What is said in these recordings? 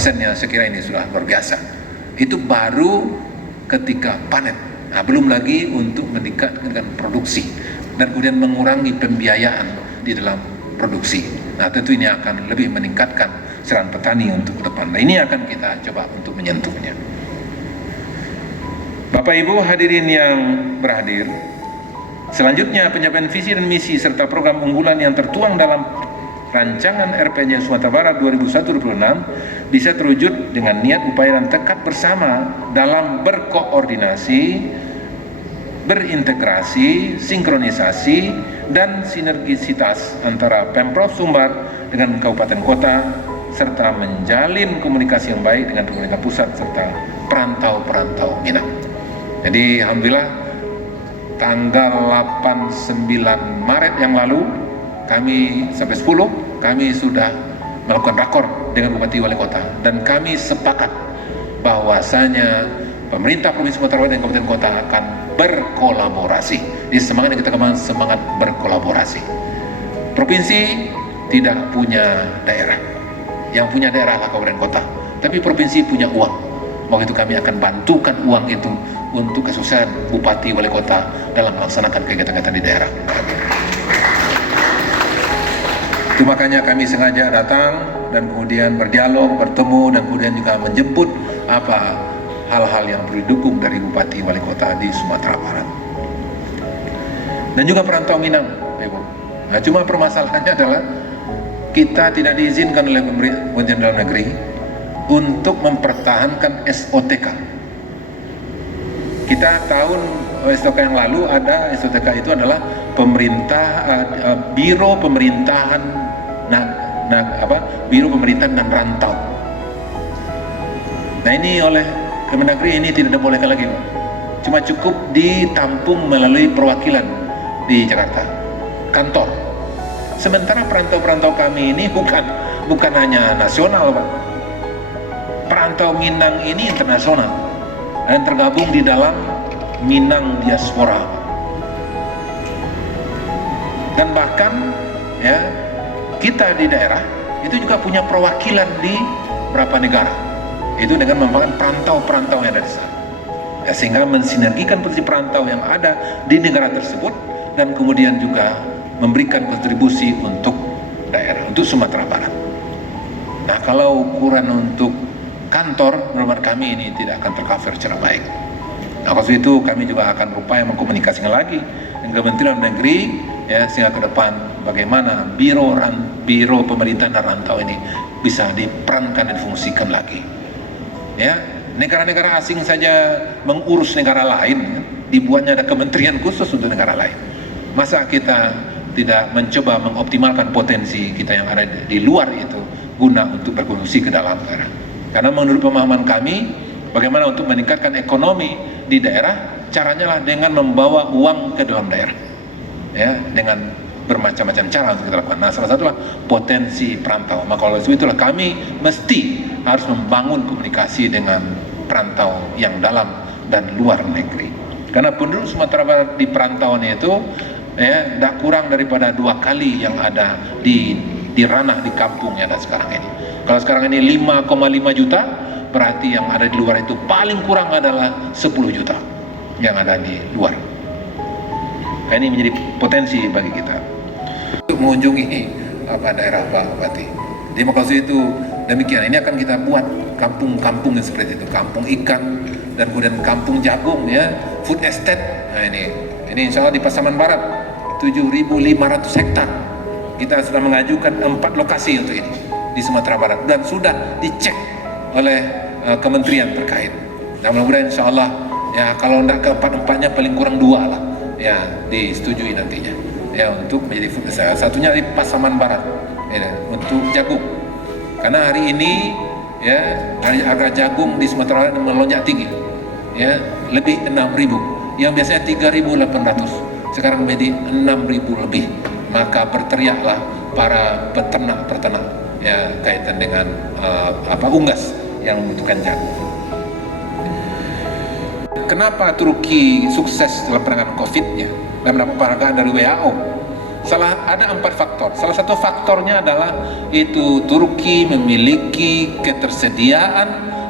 persennya saya kira ini sudah luar biasa. Itu baru ketika panen. Nah, belum lagi untuk meningkatkan produksi dan kemudian mengurangi pembiayaan di dalam produksi. Nah, tentu ini akan lebih meningkatkan seran petani untuk ke depan. Nah, ini akan kita coba untuk menyentuhnya. Bapak Ibu hadirin yang berhadir, selanjutnya pencapaian visi dan misi serta program unggulan yang tertuang dalam rancangan RPJMD Sumatera Barat 2021-2026 bisa terwujud dengan niat, upaya, dan tekad bersama dalam berkoordinasi, berintegrasi, sinkronisasi, dan sinergisitas antara Pemprov Sumbar dengan kabupaten kota, serta menjalin komunikasi yang baik dengan pemerintah pusat serta perantau-perantau Minang. Jadi alhamdulillah tanggal 8-9 Maret yang lalu kami sampai 10 kami sudah melakukan rakor dengan Bupati Wali Kota dan kami sepakat bahwasanya pemerintah Provinsi Sumatera Barat dan Kabupaten Kota akan berkolaborasi. Di semangat yang kita kembangkan, semangat berkolaborasi. Provinsi tidak punya daerah, yang punya daerah adalah kabupaten kota, tapi provinsi punya uang. Waktu itu kami akan bantukan uang itu untuk kesuksesan Bupati Wali Kota dalam melaksanakan kegiatan-kegiatan di daerah. Itu makanya kami sengaja datang dan kemudian berdialog, bertemu, dan kemudian juga menjemput apa hal-hal yang perlu didukung dari Bupati Wali Kota di Sumatera Barat. Dan juga perantau Minang, Ibu. Nah, cuma permasalahannya adalah kita tidak diizinkan oleh Kementerian Dalam Negeri untuk mempertahankan SOTK. Kita tahun SOTK yang lalu ada SOTK itu adalah Biro Pemerintahan Biro Pemerintahan dan Rantau. Nah, ini oleh Kemendagri ini tidak dibolehkan lagi, cuma cukup ditampung melalui perwakilan di Jakarta, kantor. Sementara perantau-perantau kami ini bukan hanya nasional, Pak. Perantau Minang ini internasional dan tergabung di dalam Minang Diaspora. Dan bahkan ya kita di daerah itu juga punya perwakilan di beberapa negara. Itu dengan membangun perantau-perantau yang ada di sana. Ya, sehingga mensinergikan posisi perantau yang ada di negara tersebut dan kemudian juga memberikan kontribusi untuk daerah, untuk Sumatera Barat. Nah, kalau ukuran untuk kantor, menurut kami ini tidak akan tercover secara baik. Nah, kalau itu kami juga akan berupaya mengkomunikasikan lagi dengan Kementerian Negeri, ya, sehingga ke depan bagaimana biro pemerintahan dan rantau ini bisa diperankan dan difungsikan lagi. Ya, negara-negara asing saja mengurus negara lain, dibuatnya ada kementerian khusus untuk negara lain. Masa kita tidak mencoba mengoptimalkan potensi kita yang ada di luar itu guna untuk berkontribusi ke dalam negara? Karena menurut pemahaman kami, bagaimana untuk meningkatkan ekonomi di daerah, caranya lah dengan membawa uang ke dalam daerah, ya, dengan bermacam-macam cara untuk kita lakukan. Nah, salah satulah potensi perantau. Maka oleh itulah kami mesti harus membangun komunikasi dengan perantau yang dalam dan luar negeri. Karena penduduk Sumatera Barat di perantauan itu ya tidak kurang daripada 2 kali yang ada di ranah di kampung yang ada sekarang ini. Kalau sekarang ini 5,5 juta, berarti yang ada di luar itu paling kurang adalah 10 juta yang ada di luar. Nah, ini menjadi potensi bagi kita untuk mengunjungi daerah Pak Bupati. Di maksud itu demikian, ini akan kita buat kampung-kampung yang seperti itu, kampung ikan dan kemudian kampung jagung, ya, food estate. Nah, ini insya Allah di Pasaman Barat 7.500 hektar. Kita sudah mengajukan 4 lokasi untuk ini di Sumatera Barat dan sudah dicek oleh kementerian terkait. Nah, mudah-mudahan insya Allah ya kalau tidak ke 4-4-nya paling kurang 2 lah ya disetujui nantinya ya untuk menjadi food estate. Satunya di Pasaman Barat ya, untuk jagung. Karena hari ini ya harga jagung di Sumatera Barat melonjak tinggi, ya lebih 6.000, yang biasanya 3.800 sekarang menjadi 6.000 lebih. Maka berteriaklah para peternak ya kaitan dengan unggas yang membutuhkan jagung. Kenapa Turki sukses dalam penanganan COVID-nya dan mendapat penghargaan dari WHO? Ada 4 faktor. Salah satu faktornya adalah itu Turki memiliki ketersediaan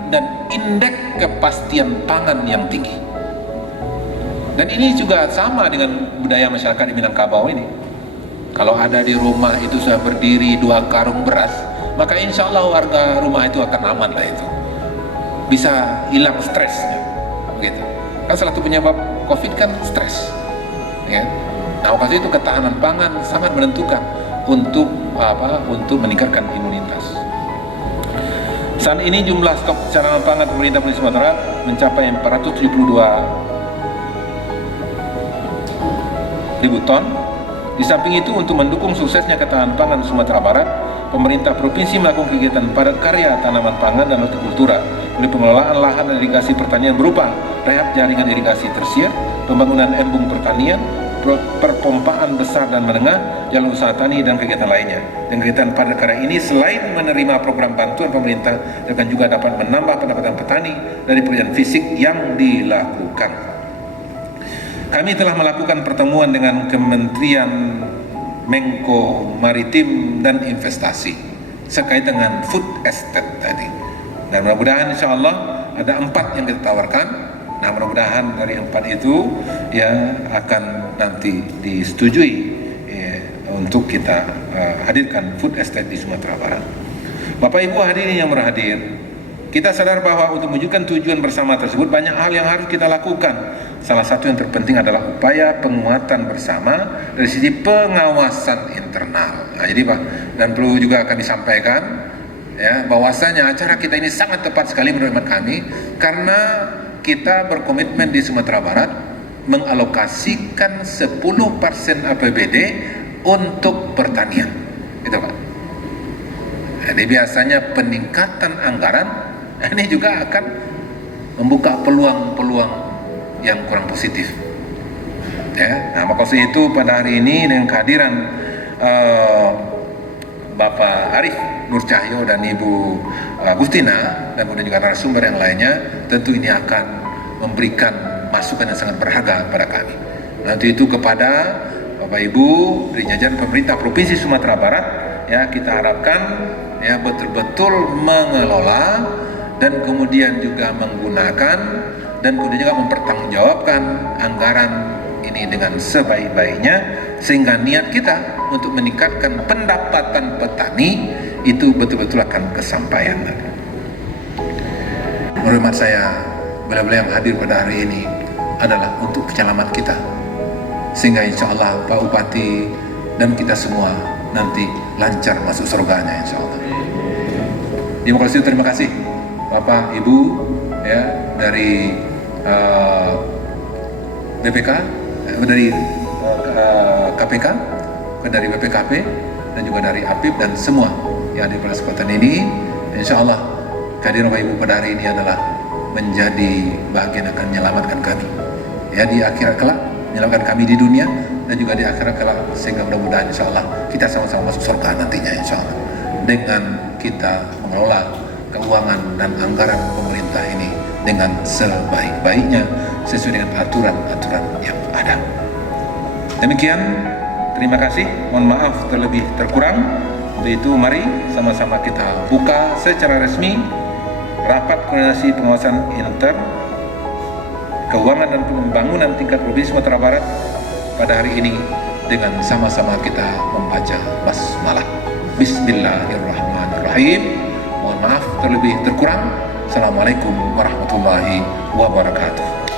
dan indeks kepastian pangan yang tinggi. Dan ini juga sama dengan budaya masyarakat di Minangkabau ini. Kalau ada di rumah itu sudah berdiri 2 karung beras, maka insya Allah warga rumah itu akan aman lah itu. Bisa hilang stresnya, begitu. Kan salah satu penyebab COVID kan stres, ya. Nah, waktu itu ketahanan pangan sangat menentukan untuk meningkatkan imunitas. Saat ini jumlah stok cadangan pangan pemerintah Provinsi Sumatera Barat mencapai 472.000 ton. Di samping itu, untuk mendukung suksesnya ketahanan pangan Sumatera Barat, pemerintah provinsi melakukan kegiatan padat karya tanaman pangan dan hortikultura melalui pengelolaan lahan dan irigasi pertanian berupa rehab jaringan irigasi tersier, pembangunan embung pertanian, perpompaan besar dan menengah, jalan usaha tani, dan kegiatan lainnya. Dan kegiatan padat karya ini selain menerima program bantuan pemerintah, akan juga dapat menambah pendapatan petani dari pekerjaan fisik yang dilakukan. Kami telah melakukan pertemuan dengan Kementerian Menko Maritim dan Investasi terkait dengan food estate tadi. Dan mudah-mudahan insya Allah ada 4 yang kita tawarkan. Nah, mudah-mudahan dari 4 itu ya akan nanti disetujui untuk kita hadirkan food estate di Sumatera Barat. Bapak Ibu hadirin yang berhadir, kita sadar bahwa untuk mewujudkan tujuan bersama tersebut banyak hal yang harus kita lakukan. Salah satu yang terpenting adalah upaya penguatan bersama dari sisi pengawasan internal. Nah, jadi Pak, dan perlu juga kami sampaikan ya bahwasanya acara kita ini sangat tepat sekali menurut kami, karena kita berkomitmen di Sumatera Barat mengalokasikan 10% APBD untuk pertanian, gitu Pak. Jadi biasanya peningkatan anggaran ini juga akan membuka peluang-peluang yang kurang positif. Ya, nah maksud itu pada hari ini dengan kehadiran Bapak Arif Nur Cahyo dan Ibu Agustina dan kemudian juga narasumber yang lainnya, tentu ini akan memberikan masukan yang sangat berharga kepada kami. Nanti itu kepada Bapak Ibu dari jajaran pemerintah Provinsi Sumatera Barat, ya kita harapkan ya betul-betul mengelola dan kemudian juga menggunakan dan kemudian juga mempertanggungjawabkan anggaran ini dengan sebaik-baiknya, sehingga niat kita untuk meningkatkan pendapatan petani itu betul-betul akan kesampaian. Menurut saya, bela-bela yang hadir pada hari ini adalah untuk penyelamat kita, sehingga insya Allah Pak Bupati dan kita semua nanti lancar masuk surganya insya Allah. Terima kasih Bapak Ibu ya dari BPK, dari KPK, dari BPKP, dan juga dari APIP dan semua yang ada pada kesempatan ini. Insya Allah kehadiran Bapak Ibu pada hari ini adalah menjadi bagian akan menyelamatkan kami ya di akhirat kelak, menyelamatkan kami di dunia dan juga di akhirat kelak, sehingga mudah-mudahan insya Allah kita sama-sama masuk surga nantinya insya Allah, dengan kita mengelola keuangan dan anggaran pemerintah ini dengan sebaik-baiknya sesuai dengan aturan-aturan yang ada. Demikian, terima kasih, mohon maaf terlebih terkurang. Untuk itu mari sama-sama kita buka secara resmi rapat koordinasi pengawasan intern keuangan dan pembangunan tingkat Provinsi Sumatera Barat pada hari ini dengan sama-sama kita membaca basmalah. Bismillahirrahmanirrahim. Mohon maaf terlebih terkurang. Assalamualaikum warahmatullahi wabarakatuh.